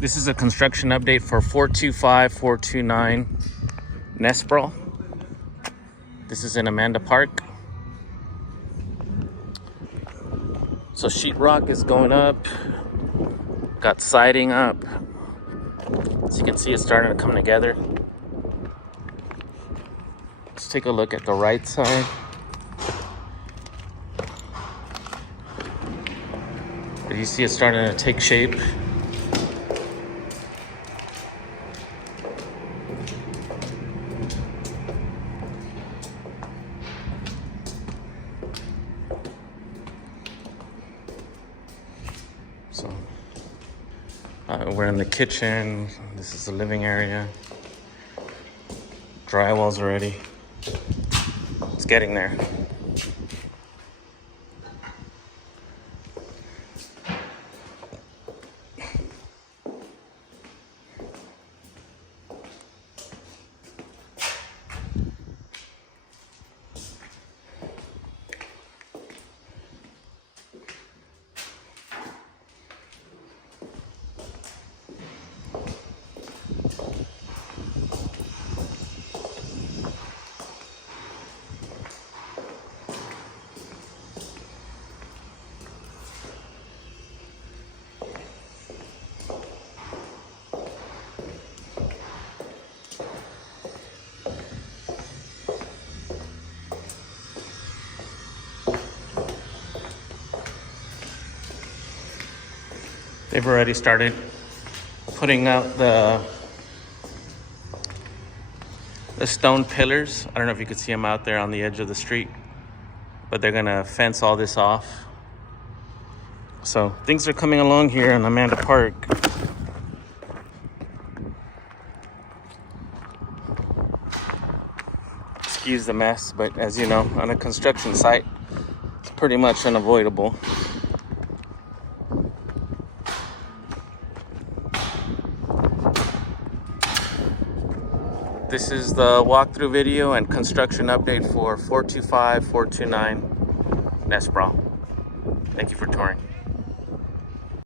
This is a construction update for 425-429 Nespral. This is in Amanda Park. So sheetrock is going up. Got siding up. As you can see, it's starting to come together. Let's take a look at the right side. You see it's starting to take shape. So we're in the kitchen. This is the living area. Drywall's ready. It's getting there. They've already started putting out the stone pillars. I don't know if you could see them out there on the edge of the street, but they're gonna fence all this off. So things are coming along here in Amanda Park. Excuse the mess, but as you know, on a construction site, it's pretty much unavoidable. This is the walkthrough video and construction update for 425-429 Nespral. Thank you for touring.